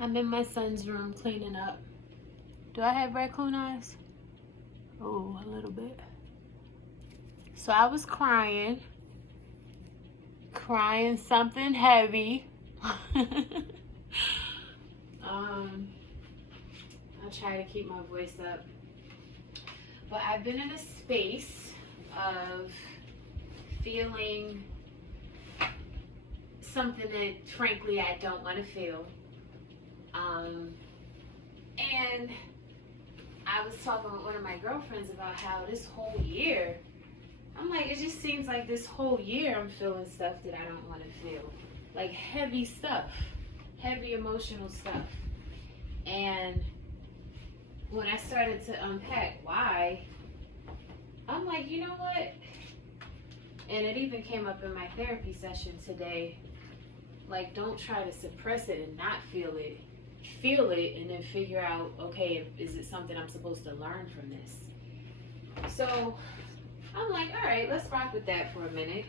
I'm in my son's room cleaning up. Do I have raccoon eyes? Oh, a little bit. So I was crying something heavy. I'll try to keep my voice up. But I've been in a space of feeling something that frankly I don't want to feel. And I was talking with one of my girlfriends about how this whole year, I'm like, it just seems like this whole year I'm feeling stuff that I don't want to feel. Like heavy stuff, heavy emotional stuff. And when I started to unpack why, I'm like, you know what? And it even came up in my therapy session today. Like, don't try to suppress it and not feel it. Feel it and then figure out, okay, is it something I'm supposed to learn from this? So I'm like, all right, let's rock with that for a minute.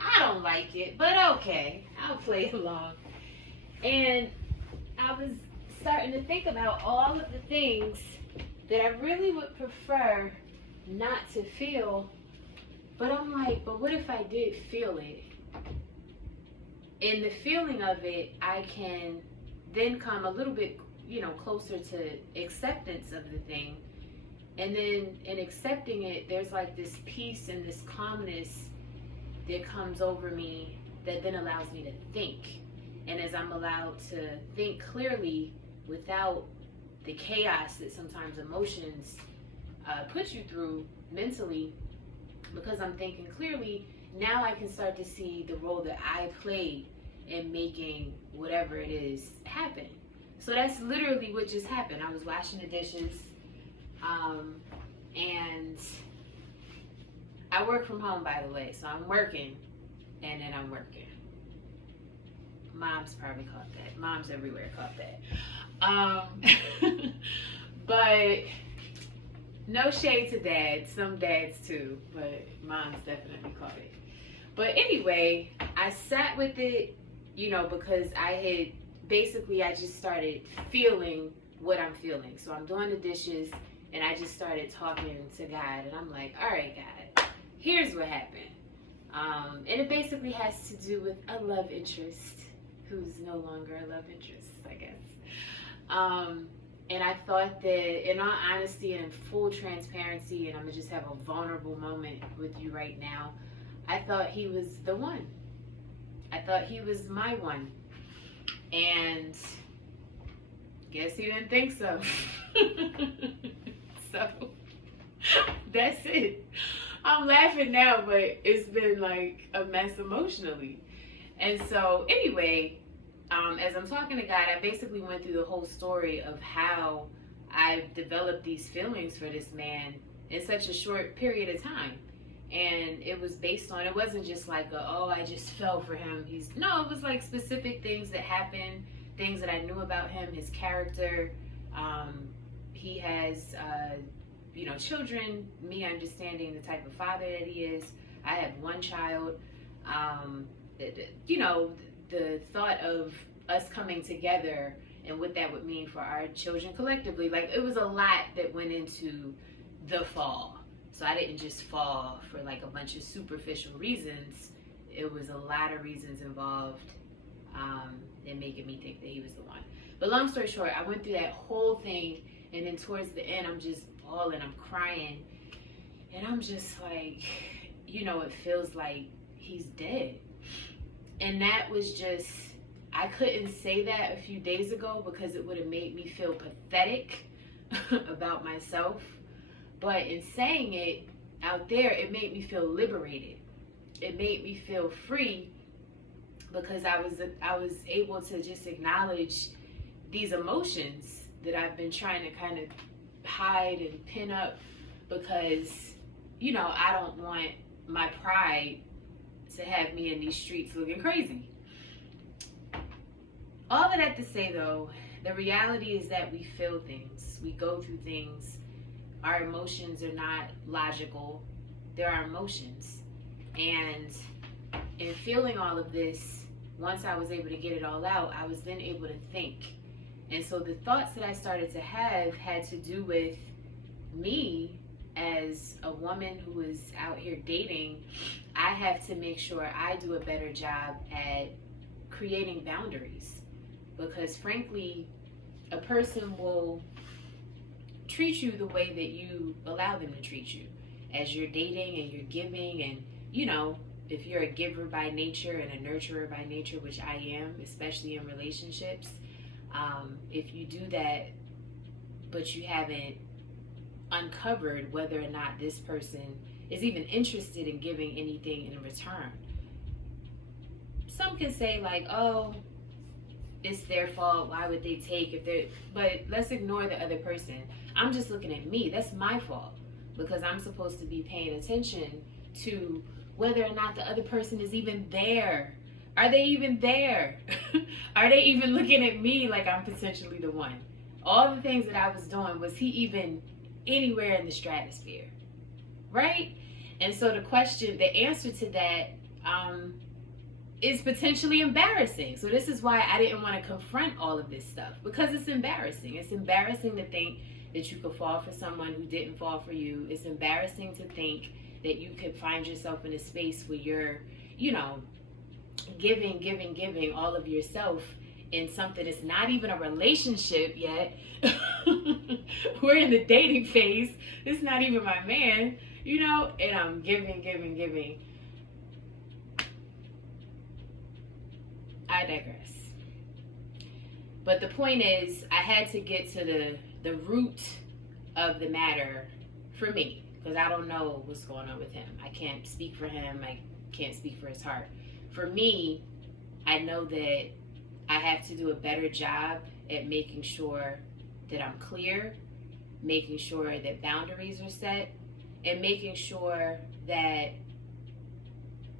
I don't like it, but okay, I'll play along. And I was starting to think about all of the things that I really would prefer not to feel. But I'm like, but what if I did feel it? In the feeling of it, I can then come a little bit, closer to acceptance of the thing. And then in accepting it, there's like this peace and this calmness that comes over me that then allows me to think. And as I'm allowed to think clearly without the chaos that sometimes emotions put you through mentally, because I'm thinking clearly, now I can start to see the role that I played in making whatever it is happen. So that's literally what just happened. I was washing the dishes, and I work from home, by the way, so I'm working, and then I'm working. Moms probably caught that. Moms everywhere caught that. But no shade to dads, some dads too, but moms definitely caught it. But anyway, I sat with it, because I just started feeling what I'm feeling. So I'm doing the dishes and I just started talking to God, and I'm like, all right, God, here's what happened. And it basically has to do with a love interest who's no longer a love interest, I guess. And I thought that, in all honesty and in full transparency, and I'm gonna just have a vulnerable moment with you right now, I thought he was the one. I thought he was my one. And guess he didn't think so. So that's it. I'm laughing now, but it's been like a mess emotionally. And so anyway, as I'm talking to God, I basically went through the whole story of how I've developed these feelings for this man in such a short period of time. And it was based on, it wasn't just like, I just fell for him. No, it was like specific things that happened, things that I knew about him, his character. He has, children, me understanding the type of father that he is. I have one child. The thought of us coming together and what that would mean for our children collectively. Like, it was a lot that went into the fall. So I didn't just fall for like a bunch of superficial reasons. It was a lot of reasons involved in making me think that he was the one. But long story short, I went through that whole thing, and then towards the end, I'm just bawling, I'm crying, and I'm just like, it feels like he's dead. And that was just, I couldn't say that a few days ago because it would have made me feel pathetic about myself. But in saying it out there, it made me feel liberated. It made me feel free because I was able to just acknowledge these emotions that I've been trying to kind of hide and pin up because, I don't want my pride to have me in these streets looking crazy. All of that to say, though, the reality is that we feel things. We go through things. Our emotions are not logical. They're our emotions. And in feeling all of this, once I was able to get it all out, I was then able to think. And so the thoughts that I started to have had to do with me as a woman who is out here dating. I have to make sure I do a better job at creating boundaries, because frankly, a person will treat you the way that you allow them to treat you as you're dating and you're giving. And if you're a giver by nature and a nurturer by nature, which I am, especially in relationships, if you do that but you haven't uncovered whether or not this person is even interested in giving anything in return. Some can say like, oh, it's their fault, why would they take if they're, but let's ignore the other person. I'm just looking at me. That's my fault, because I'm supposed to be paying attention to whether or not the other person is even there. Are they even there? Are they even looking at me like I'm potentially the one? All the things that I was doing, was he even anywhere in the stratosphere? Right? And so the answer to that is potentially embarrassing. So this is why I didn't want to confront all of this stuff, because it's embarrassing. It's embarrassing to think that you could fall for someone who didn't fall for you. It's embarrassing to think that you could find yourself in a space where you're, giving all of yourself in something that's not even a relationship yet. We're in the dating phase. It's not even my man, and I'm giving. I digress. But the point is, I had to get to the root of the matter for me, because I don't know what's going on with him. I can't speak for him. I can't speak for his heart. For me, I know that I have to do a better job at making sure that I'm clear, making sure that boundaries are set, and making sure that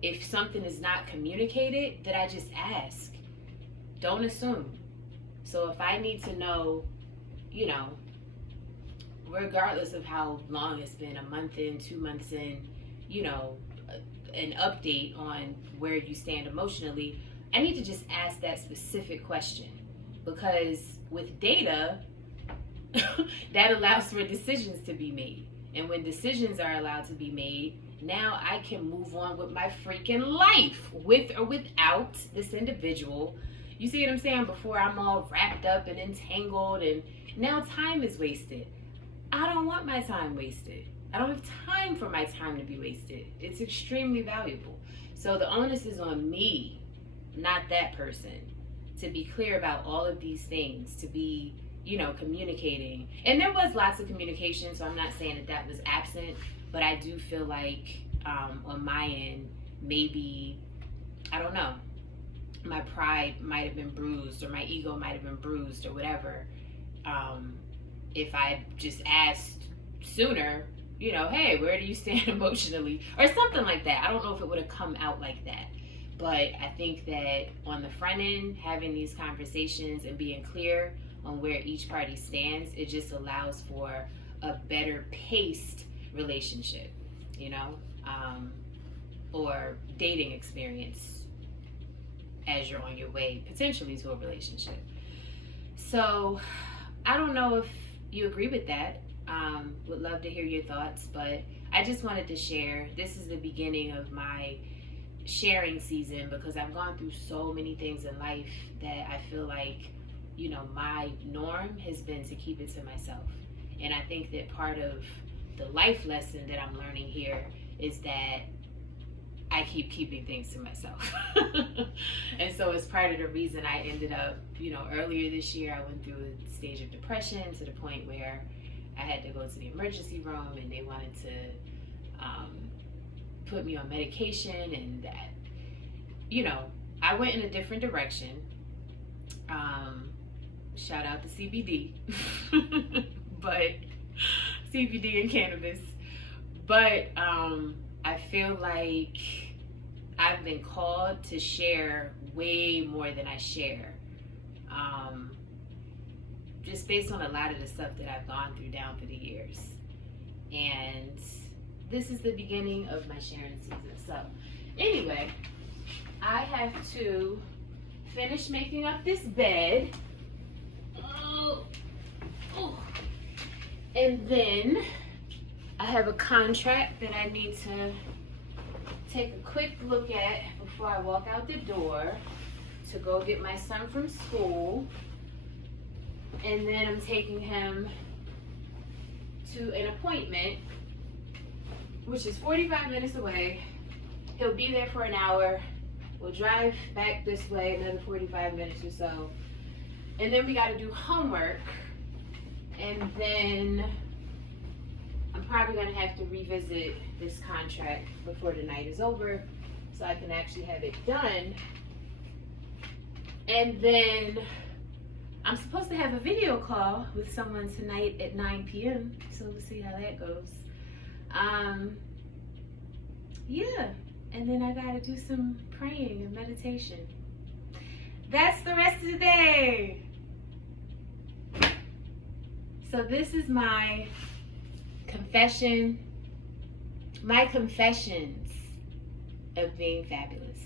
if something is not communicated, that I just ask. Don't assume. So if I need to know, regardless of how long it's been, a month in, 2 months in, an update on where you stand emotionally, I need to just ask that specific question. Because with data, that allows for decisions to be made. And when decisions are allowed to be made, now I can move on with my freaking life, with or without this individual. You see what I'm saying? Before I'm all wrapped up and entangled, and now time is wasted. I don't want my time wasted. I don't have time for my time to be wasted. It's extremely valuable. So the onus is on me, not that person, to be clear about all of these things, to be, communicating. And there was lots of communication, so I'm not saying that was absent, but I do feel like on my end, maybe, I don't know, my pride might have been bruised, or my ego might have been bruised, or whatever. If I just asked sooner, hey, where do you stand emotionally? Or something like that. I don't know if it would have come out like that. But I think that on the front end, having these conversations and being clear on where each party stands, it just allows for a better paced relationship, or dating experience as you're on your way potentially to a relationship. So I don't know if you agree with that. Would love to hear your thoughts, but I just wanted to share. This is the beginning of my sharing season, because I've gone through so many things in life that I feel like, my norm has been to keep it to myself. And I think that part of the life lesson that I'm learning here is that I keep keeping things to myself. And so it's part of the reason I ended up, earlier this year, I went through a stage of depression to the point where I had to go to the emergency room, and they wanted to put me on medication, and that, I went in a different direction. Shout out to CBD, but CBD and cannabis. But I feel like I've been called to share way more than I share. Just based on a lot of the stuff that I've gone through down through the years. And this is the beginning of my sharing season. So anyway, I have to finish making up this bed. And then I have a contract that I need to take a quick look at before I walk out the door to go get my son from school. And then I'm taking him to an appointment, which is 45 minutes away. He'll be there for an hour. We'll drive back this way another 45 minutes or so. And then we got to do homework. And then I'm probably going to have to revisit this contract before the night is over so I can actually have it done. And then I'm supposed to have a video call with someone tonight at 9 p.m. So we'll see how that goes. Yeah. And then I got to do some praying and meditation. That's the rest of the day. So this is my confession, my confessions of being fabulous.